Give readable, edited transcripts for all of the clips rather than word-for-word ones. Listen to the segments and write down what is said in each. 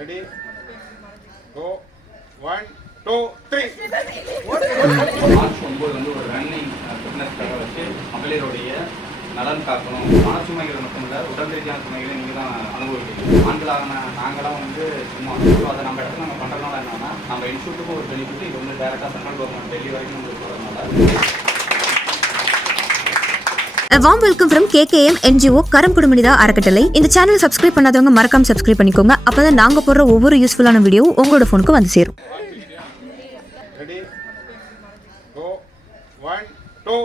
Ready கோ 1 2 3 March 9 வந்து ஒரு running ஃபிட்னஸ்க்காக வச்சு மகளிருடைய நலன் காக்கணும். மனசுமைகளை மட்டும் இல்லை, உடல் ரீதியான சுமைகளை நீங்கள் தான் அனுபவிக்கிறீங்க. ஆண்களாக நாங்களாம் வந்து சும்மா அதை நம்ம இடத்துல நம்ம பண்ணுறதுனால என்னன்னா, நம்ம இன்ஸ்டியூட்டுக்கும் ஒரு பெனிஃபிட், இது வந்து டேரெக்டாக சென்ட்ரல் கவர்மெண்ட் டெல்லி வரைக்கும் நம்மளுக்கு போகிறதுனால. A warm welcome from KKM NGO கரம் குடும்பனிதா அறக்கட்டளை. இந்த சேனலை சப்ஸ்கிரைப் பண்ணாதவங்க மறக்காம சப்ஸ்கிரைப் பண்ணிக்கோங்க. அப்பதான் நாங்க போடுற ஒவ்வொரு யூஸ்ஃபுல்லான வீடியோவும் உங்களோட போனுக்கு வந்து சேரும். ரெடி கோ 1 2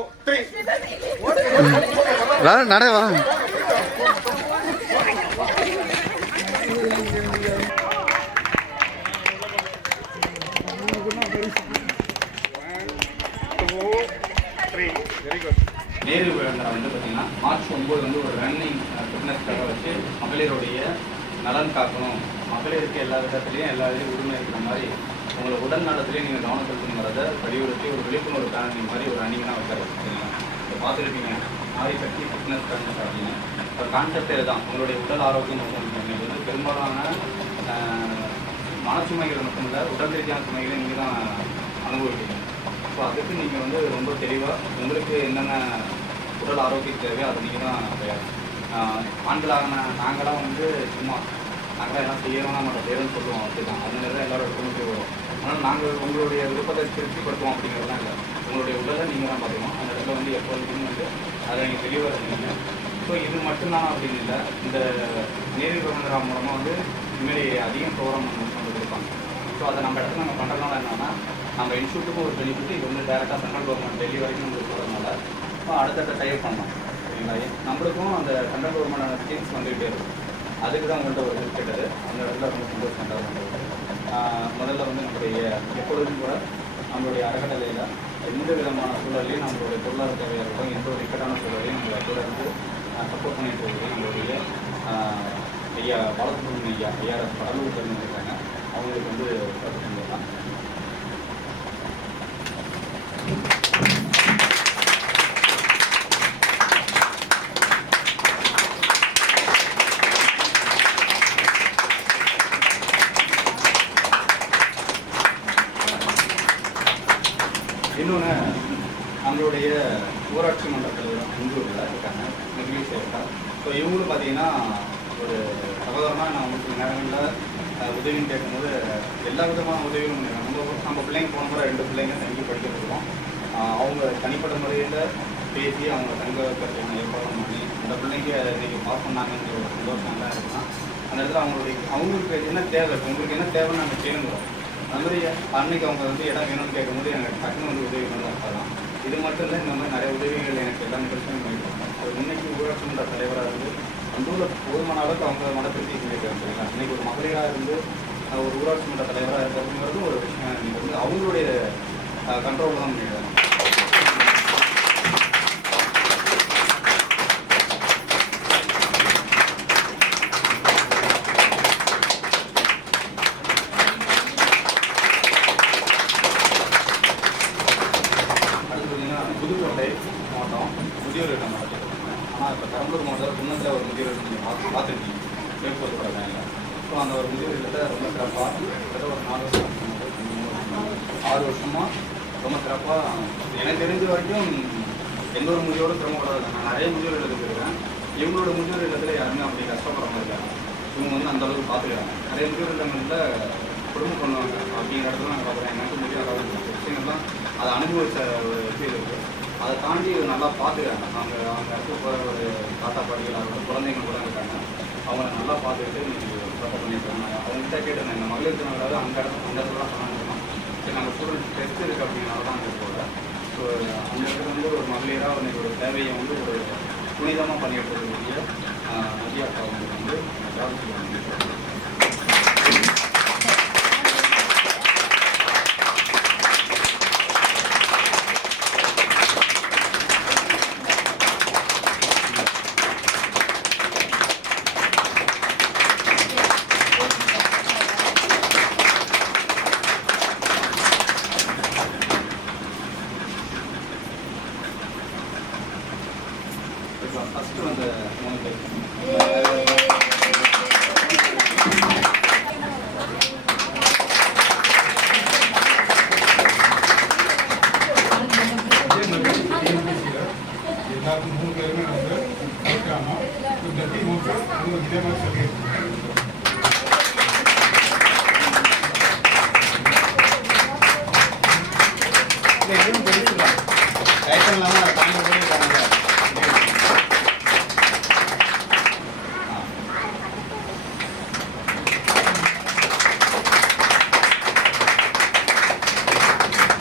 3 நடை வா. நேரு விழா வந்து பார்த்தீங்கன்னா மார்ச் 9 வந்து ஒரு ரன்னிங் ஃபிட்னஸ்க்காக வச்சு மகளிருடைய நலன் காக்கணும். மகளிருக்கு எல்லா விதத்துலேயும் எல்லா இதுலேயும் உரிமை இருக்கிற மாதிரி உங்களை உடல் நலத்துலேயும் நீங்கள் கவனம் செலுத்தணுங்கிறத வலியுறுத்தி ஒரு விழிப்புணர்வு பேரணி மாதிரி ஒரு ரன்னிங்காக வைக்கிறது. சரிங்களா? இப்போ பார்த்துருப்பீங்க ஆதி சக்தி ஃபிட்னஸ் பேரணி அப்படின்னு ஒரு கான்செப்டே இதுதான். உங்களுடைய உடல் ஆரோக்கியம் இது வந்து பெரும்பாலான மனசுமைகள் மட்டும் இல்லை, உடல் ரீதியான சுமைகளை நீங்கள் தான் அனுபவிக்கிறீங்க. ஸோ அதுக்கு நீங்கள் வந்து ரொம்ப தெளிவாக உங்களுக்கு என்னென்ன உடல் ஆரோக்கியம் தேவையோ அதை நீங்கள் தான் தயார். ஆண்களாக நாங்களாம் வந்து சும்மா நாங்களாம் எல்லாம் செய்யணும் நம்ம பேருன்னு சொல்லுவோம், அப்படி தான் அந்த மாதிரி தான் எல்லோரும் எடுத்துகிட்டு வரும். ஆனால் நாங்கள் உங்களுடைய விருப்பத்தை திருப்திப்படுத்துவோம் அப்படிங்கிறதுலாம் இல்லை. உங்களுடைய உடலை நீங்கள் தான் பார்த்துக்கணும். அந்த இடத்துல வந்து எப்போதுமே வந்து அதை நீங்கள் தெளிவாக இருக்கீங்க. ஸோ இது மட்டும்தான் அப்படின்னு இல்லை, இந்த நேரு விழா மூலமாக வந்து இனிமேல் அதிகம் ப்ரோக்ராம் வந்து கொடுப்பாங்க. ஸோ அதை நம்ம இடத்துல நம்ம பண்ணுறதுனால என்னென்னா, நம்ம இன்ஸ்டியூட்டுக்கும் ஒரு பெனிஃபிட், இது வந்து டேரெக்டாக சென்ட்ரல் கவர்மெண்ட் டெல்லி வரைக்கும் நம்மளுக்கு போகிறதுனால அடுத்தடுத்த டைப் பண்ணலாம். சரிங்களா? நம்மளுக்கும் அந்த சென்ட்ரல் கவர்மெண்டான ஸ்கீம்ஸ் வந்துகிட்டே இருக்கும். அதுக்கு தான் உங்கள்கிட்ட ஒரு ஹெல்ப் கேட்டது. அந்த இடத்துல ரொம்ப சந்தோஷமாக இருந்தது. முதல்ல வந்து நம்மளுடைய எப்பொழுதும் கூட நம்மளுடைய அறக்கட்டளையில் எந்த விதமான சூழலையும் நம்மளுடைய பொருளாதார தேவையாக இருக்கும், எந்த ஒரு இக்கட்டான சூழலையும் நம்மளை கூட இருந்து சப்போர்ட் பண்ணிட்டு போகிறது நம்மளுடைய ஐயா பாலசுப்ரமணியன் ஐயா கடலூர் இருக்காங்க. அவங்களுக்கு வந்து சப்போர்ட் பண்ணிடலாம். இன்னொன்று நம்மளுடைய ஊராட்சி மன்ற தலைவர் இந்தூரில் இருக்காங்க, நெகிழ்ச்சி இருக்காங்க. ஸோ இவங்களும் பார்த்தீங்கன்னா ஒரு சகோதரமாக நான் வந்து சில நேரங்களில் உதவின்னு கேட்கும்போது எல்லா விதமான உதவியும் பண்ணிடுறாங்க. நம்ம பிள்ளைங்க போன முறை 2 பிள்ளைங்க தங்கி படிக்கிறதுக்கும் அவங்க தனிப்பட்ட முறையில் பேசி அவங்க தங்க வைக்கிறதுக்கான ஏற்பாடு பண்ணி அந்த பிள்ளைங்க இன்றைக்கி பாஸ் பண்ணாங்கன்ற ஒரு சந்தோஷம் தான் இருக்குன்னா, அந்த இடத்துல அவங்களுக்கு என்ன தேவை, உங்களுக்கு என்ன தேவைன்னு நாங்கள் கேளுங்கிறோம். அந்த மாதிரி அன்னைக்கு அவங்க வந்து இடம் வேணும்னு கேட்கும்போது எனக்கு டக்குன்னு வந்து உதவி பண்ண வரலாம். இது மட்டும் இல்லை, இந்த மாதிரி நிறைய உதவிகள் எனக்கு எல்லா நிகழ்ச்சியும் பண்ணியிருக்காங்க. ஸோ இன்றைக்கி ஊராட்சி மன்ற தலைவராக இருந்து அந்த ஊரில் போதுமான அளவுக்கு அவங்க மனத்திருப்தி செஞ்சுருக்காங்க. சரிங்களா? இன்றைக்கி ஒரு மகளிராக இருந்து ஒரு ஊராட்சி மன்ற தலைவராக இருக்கிறதுங்கிறது ஒரு விஷயம். நீங்கள் வந்து அவங்களுடைய கண்ட்ரோலில் தான் பண்ணிடுறாங்க. புதுக்கோட்டை மாவட்டம் முதியோர் இல்லம் நடத்திட்டு. ஆனால் இப்போ பெரம்பலூர் மாவட்டத்தில் குன்னத்தில் ஒரு முதியோர் இல்லம் நீங்கள் பார்த்துருக்கீங்க மேற்கொள்ளப்பட வேண்டாம். ஸோ அந்த ஒரு முதியோர் இல்லத்தை ரொம்ப சிறப்பாக கிட்டத்தட்ட ஒரு 4 வருஷம் 6 வருஷமாக ரொம்ப சிறப்பாக எனக்கு தெரிஞ்ச வரைக்கும் எந்த ஒரு முதியோரும் சிரமப்படாது. நான் நிறைய முதியோர் இல்லத்துக்கு இருக்கேன். இவங்களோட முதியோர் இல்லத்தில் யாருமே அப்படி கஷ்டப்படுற மாதிரி இருக்காங்க. இவங்க வந்து அந்தளவுக்கு பார்த்துக்கிறாங்க. நிறைய முதியோர் இல்லங்களில் குடும்பம் பண்ணுவாங்க அப்படிங்கிற இடத்துல நாங்கள் பார்க்குறேன். எனக்கு முதியோர் விஷயங்கள்லாம் அதை அனுபவித்த ஒரு ஃபீல் இருக்குது. அதை தாண்டி நல்லா பார்த்துக்கிறாங்க. அவங்க இடத்துக்கு போகிற ஒரு தாத்தா பாட்டிகளாக குழந்தைங்க கூட இருக்காங்க. அவங்கள நல்லா பார்த்துக்கிட்டு இன்றைக்கி சப்போர்ட் பண்ணியிருக்காங்க. அவங்ககிட்ட கேட்டு இந்த மகளிர் தினங்களாவது அந்த இடத்துல தான் சொன்னாங்கன்னா, சரி நாங்கள் ஸ்டூடெண்ட்ஸ் டெஸ்ட் இருக்குது அப்படிங்கிறனால தான் அங்கே போகிறேன். ஸோ அந்த இடத்துல வந்து ஒரு மகளிராக இன்றைக்கி ஒரு தேவையை வந்து ஒரு புனிதமாக பண்ணிட்டு இருக்கக்கூடிய மதிய அக்கா அவங்களுக்கு வந்து கிராமத்துக்கு ஃபஸ்ட்டு அந்த 3 பேர் எல்லாருக்கும் 3 பேருமே வந்து இருக்கிறாங்க. இந்த டீம் வந்து உங்களுக்கு இதே மாதிரி சொல்லியிருக்கோம். எதுவும் பெருசு இல்லை லைசன்ஸ் இல்லாமல் தாண்டி போயிருக்காங்க.